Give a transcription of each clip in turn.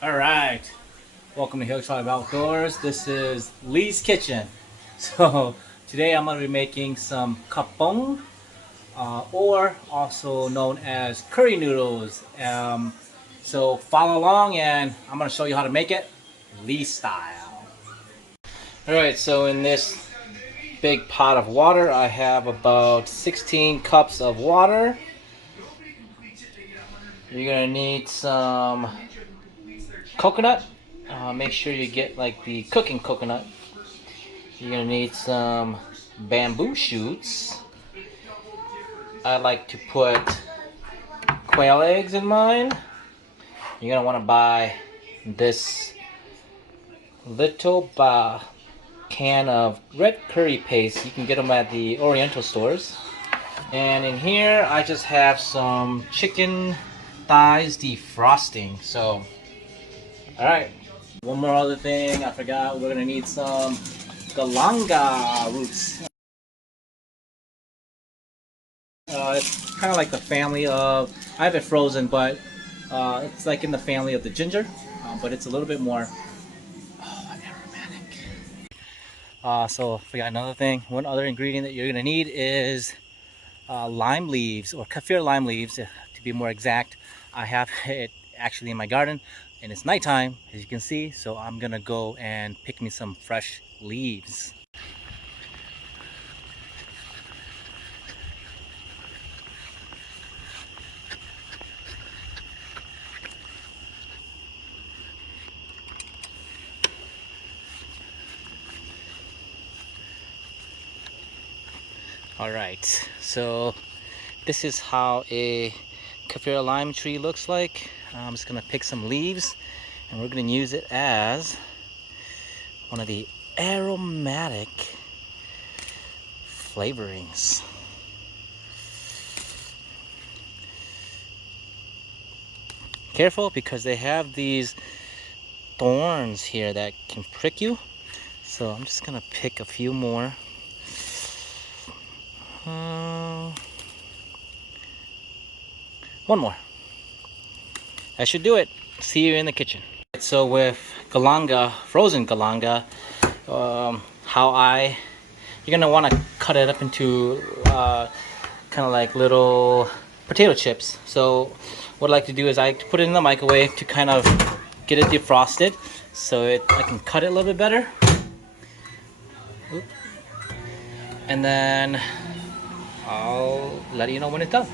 Alright, welcome to Hillside Outdoors. This is Lee's Kitchen. So today I'm going to be making some kapong, or also known as curry noodles. So follow along and I'm going to show you how to make it Lee style. Alright, so in this big pot of water I have about 16 cups of water. You're going to need some coconut. Make sure you get like the cooking coconut. You're gonna need some bamboo shoots. I like to put quail eggs in mine. You're gonna want to buy this little can of red curry paste. You can get them at the Oriental stores. And in here I just have some chicken thighs defrosting. So, alright. One more other thing I forgot. We're gonna need some galanga roots. It's kind of like the family of, I have it frozen, but it's like in the family of the ginger, but it's a little bit more aromatic. So I forgot another thing. One other ingredient that you're gonna need is lime leaves, or kaffir lime leaves, to be more exact. I have it actually in my garden, and it's nighttime, as you can see, so I'm gonna go and pick me some fresh leaves. All right, so this is how a kaffir lime tree looks like. I'm just gonna pick some leaves and we're gonna use it as one of the aromatic flavorings. Careful, because they have these thorns here that can prick you. So I'm just gonna pick a few more. One more. That should do it. See you in the kitchen. So with galanga, frozen galanga, how you're gonna want to cut it up into kind of like little potato chips. So what I like to do is I put it in the microwave to kind of get it defrosted, so I can cut it a little bit better. And then I'll let you know when it's done.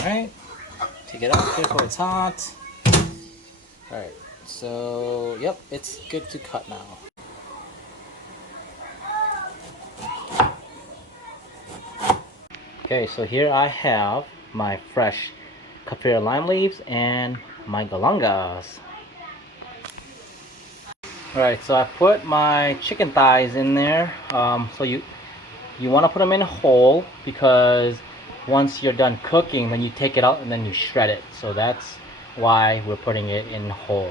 Alright, take it out, careful, it's hot. Alright, so yep, it's good to cut now. Okay, so here I have my fresh kaffir lime leaves and my galangas. Alright, so I put my chicken thighs in there. So you want to put them in whole, because once you're done cooking, then you take it out and then you shred it. So that's why we're putting it in whole.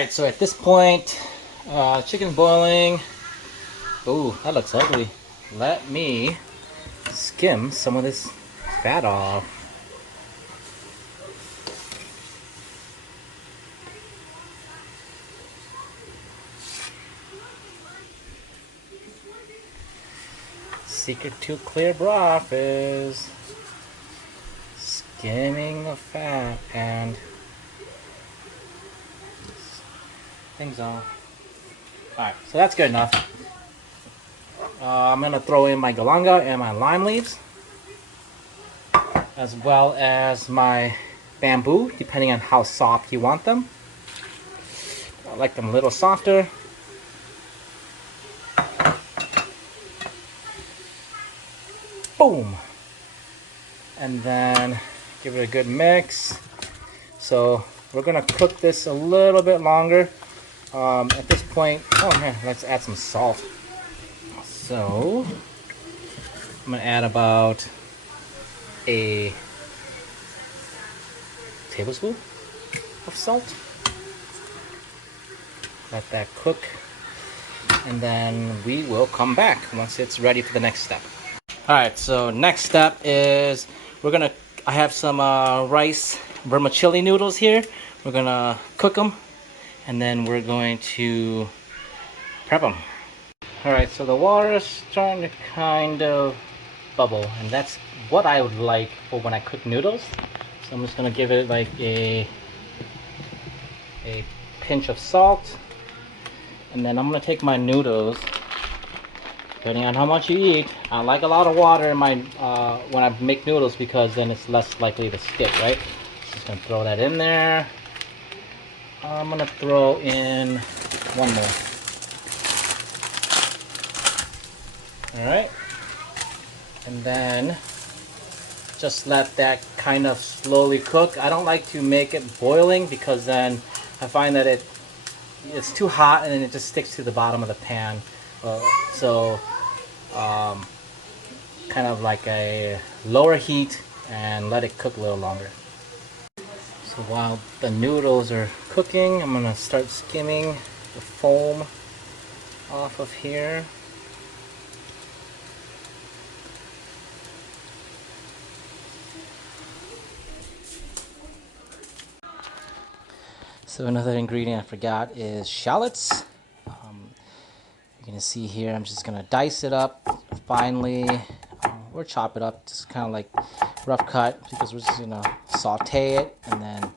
Alright, so at this point, chicken's boiling. Ooh, that looks ugly. Let me skim some of this fat off. Secret to clear broth is skimming the fat and things off. Alright, so that's good enough. I'm going to throw in my galanga and my lime leaves, as well as my bamboo, depending on how soft you want them. I like them a little softer. Boom! And then give it a good mix. So we're going to cook this a little bit longer. At this point, oh man, let's add some salt. So I'm going to add about a tablespoon of salt. Let that cook, and then we will come back once it's ready for the next step. Alright, so next step is I have some rice vermicelli noodles here. We're gonna cook them, and then we're going to prep them. Alright, so the water is starting to kind of bubble, and that's what I would like for when I cook noodles. So I'm just gonna give it like a pinch of salt, and then I'm gonna take my noodles. Depending on how much you eat, I like a lot of water in my when I make noodles, because then it's less likely to stick, right? Just gonna throw that in there. I'm gonna throw in one more. All right, and then just let that kind of slowly cook. I don't like to make it boiling, because then I find that it's too hot and then it just sticks to the bottom of the pan. Kind of like a lower heat and let it cook a little longer. So while the noodles are cooking, I'm gonna start skimming the foam off of here. So another ingredient I forgot is shallots. You can see here, I'm just gonna dice it up finely, or chop it up, just kind of like rough cut, because we're just gonna saute it, and then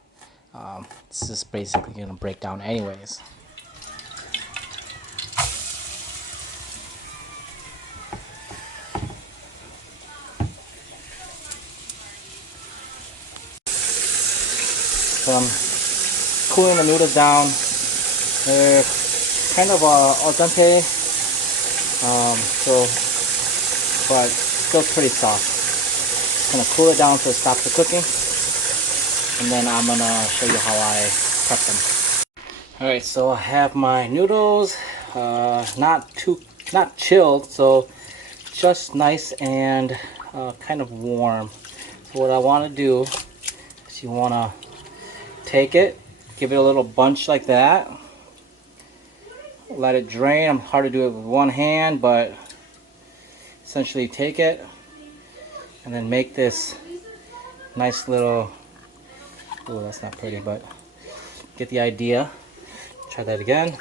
this is basically gonna break down anyways. So I'm cooling the noodles down. They're kind of al dente, but still pretty soft. Just gonna cool it down so it stops the cooking, and then I'm gonna show you how I prep them. Alright, so I have my noodles, not chilled, so just nice and kind of warm. So what I want to do is you want to take it, give it a little bunch like that, let it drain. I'm hard to do it with one hand, but essentially take it and then make this nice little, oh, that's not pretty, but get the idea. Try that again.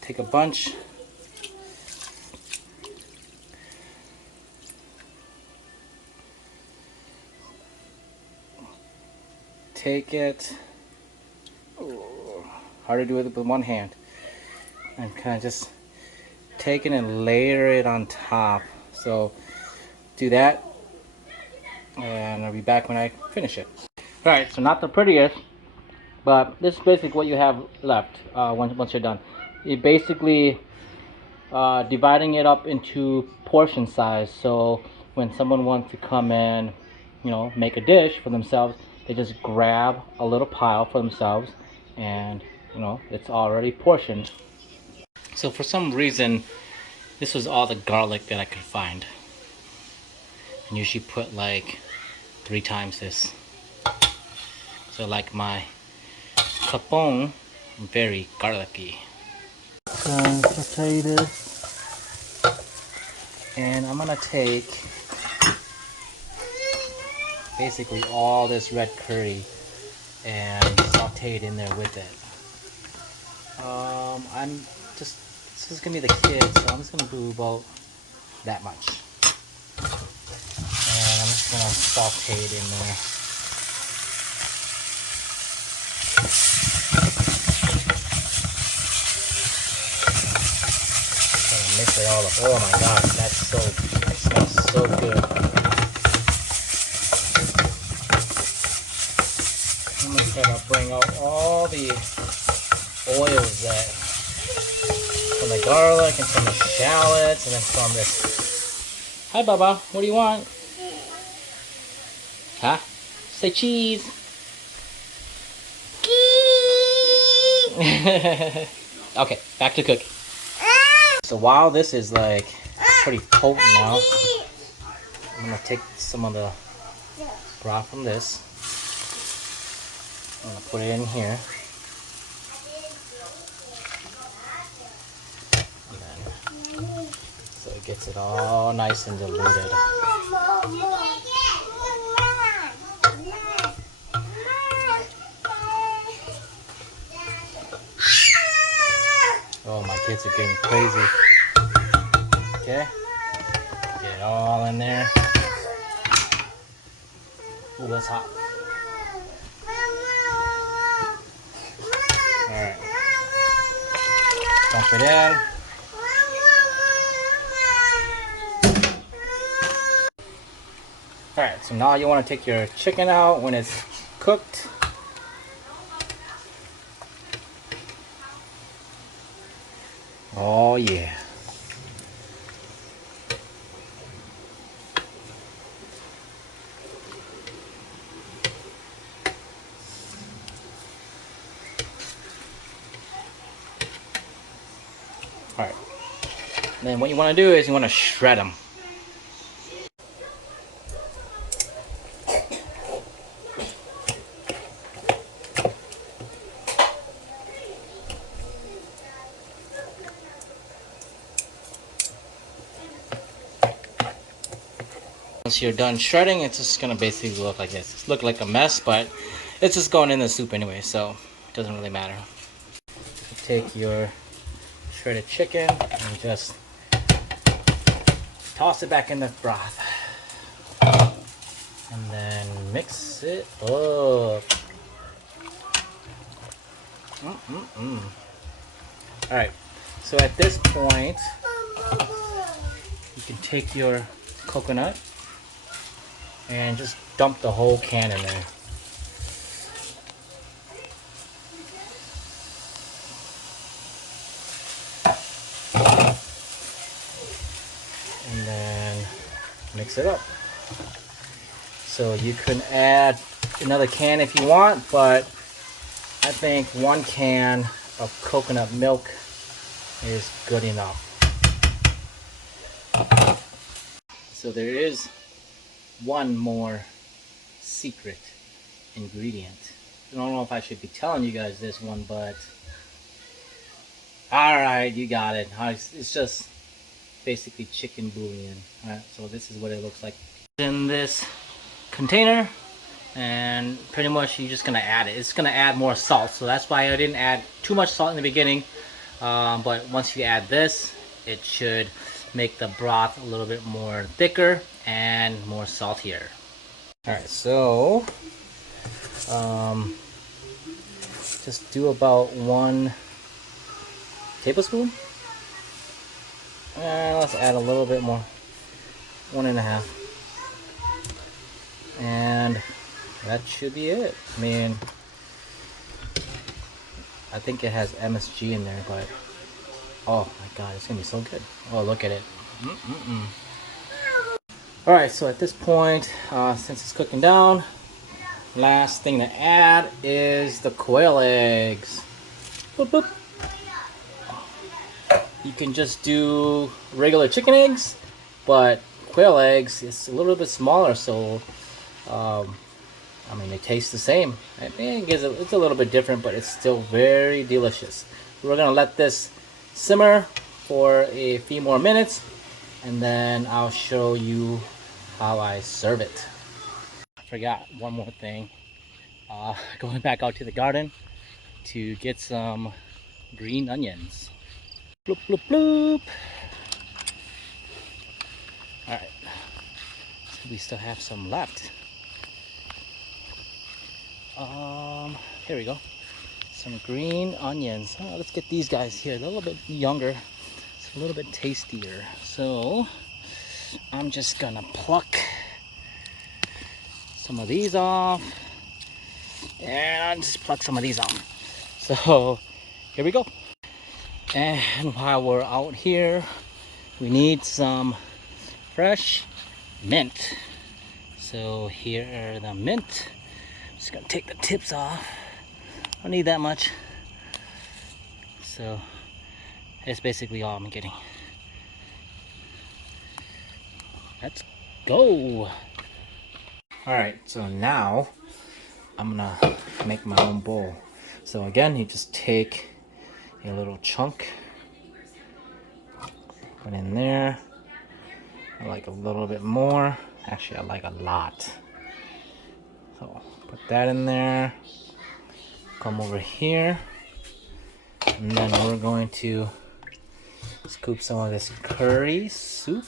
Take a bunch, take it, oh, hard to do it with one hand, and kind of just take it and layer it on top. So do that, and I'll be back when I finish it. Alright, so not the prettiest, but this is basically what you have left once you're done. You basically dividing it up into portion size, so when someone wants to come and, you know, make a dish for themselves, they just grab a little pile for themselves, and, you know, it's already portioned. So for some reason, this was all the garlic that I could find. And usually put like 3 times this. So like my capon, very garlicky. Saute this, and I'm gonna take basically all this red curry and saute it in there with it. This is gonna be the kids, so I'm just gonna do about that much, and I'm just gonna saute it in there. Mix it all up. Oh my god, that smells so good. I'm gonna try to bring out all the oils that from the garlic and from the shallots and then from this. Hi Baba, what do you want? Huh? Say cheese. Okay, back to cooking. So while this is like pretty potent now, I'm gonna take some of the broth from this. I'm gonna put it in here. And then, so it gets it all nice and diluted. Oh, my kids are getting crazy. Okay, get it all in there. Ooh, that's hot. Alright. Dump it in. Alright, so now you want to take your chicken out when it's cooked. Oh yeah. Alright. Then what you want to do is you want to shred them. Once you're done shredding, it's just gonna basically look like this. It's look like a mess, but it's just going in the soup anyway, so it doesn't really matter. Take your shredded chicken and just toss it back in the broth. And then mix it up. Alright, so at this point, you can take your coconut and just dump the whole can in there. And then mix it up. So you can add another can if you want, but I think 1 can of coconut milk is good enough. So there is one more secret ingredient. I don't know if I should be telling you guys this one, but alright, you got it. It's just basically chicken bouillon. Alright, so this is what it looks like in this container, and pretty much you're just gonna add it. It's gonna add more salt, so that's why I didn't add too much salt in the beginning, but once you add this, it should make the broth a little bit more thicker and more saltier. Alright, so just do about 1 tablespoon, and let's add a little bit more, 1.5, and that should be it. I mean, I think it has MSG in there, but oh my god, it's gonna be so good. Oh, look at it. Alright, so at this point, since it's cooking down, last thing to add is the quail eggs. Boop, boop. You can just do regular chicken eggs, but quail eggs is a little bit smaller, so I mean, they taste the same. I think it's a little bit different, but it's still very delicious. We're gonna let this simmer for a few more minutes, and then I'll show you how I serve it. I forgot one more thing. Going back out to the garden to get some green onions. Bloop, bloop, bloop. Alright, so we still have some left. Here we go. Some green onions. Let's get these guys here. They're a little bit younger. Let's a little bit tastier. So I'm just gonna pluck some of these off, and I'll just pluck some of these off. So here we go. And while we're out here, we need some fresh mint. So here are the mint. Just gonna take the tips off. Don't need that much. So that's basically all I'm getting. Let's go. All right, so now I'm gonna make my own bowl. So again, you just take a little chunk, put in there. I like a little bit more. Actually, I like a lot. So put that in there. Come over here, and then we're going to scoop some of this curry soup,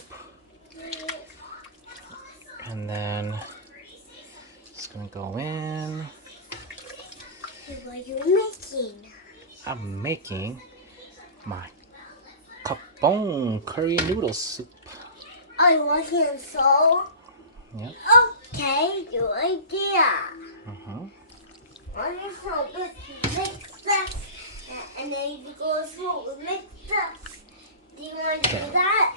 and then it's gonna go in. What are you making? I'm making my Khao curry noodle soup. Oh, you want him so? Yep. Okay, good idea. Uh-huh. Mix that, and then you go through mix that. Do you want to do that?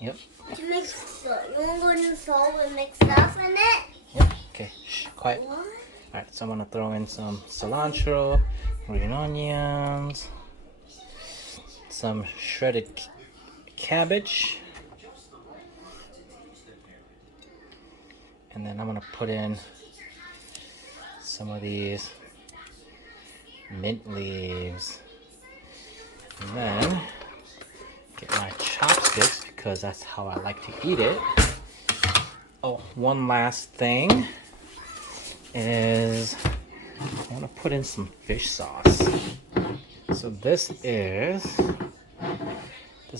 Yep. To mix, you want to go in the salt and mix stuff in it? Yep. Okay. Shh, quiet. What? Alright, so I'm gonna throw in some cilantro, green onions, some shredded cabbage, and then I'm gonna put in some of these mint leaves, and then get my chopsticks because that's how I like to eat it. Oh, one last thing is I want to put in some fish sauce. So this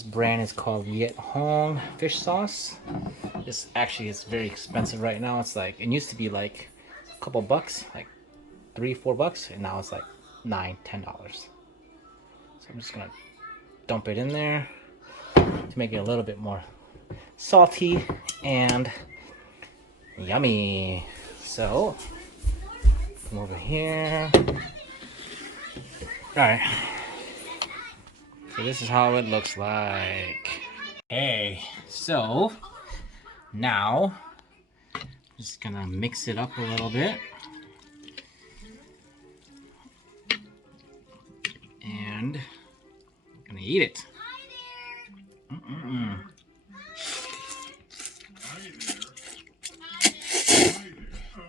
brand is called Yet Hong fish sauce. This actually is very expensive right now. It's like, it used to be like a couple bucks, like $3-4, and now it's like $9-10. So I'm just gonna dump it in there to make it a little bit more salty and yummy. So come over here. Alright. So this is how it looks like. Hey, so now I'm just gonna mix it up a little bit. And I'm gonna eat it.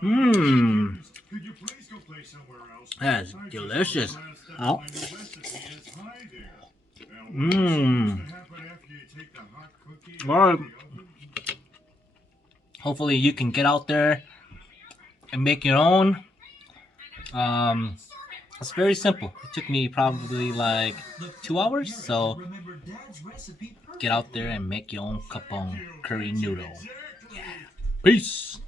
Mmm. That's delicious. Oh. Mmm. Well, hopefully you can get out there and make your own. It's very simple. It took me probably like 2 hours, so get out there and make your own Khao curry noodle. Peace.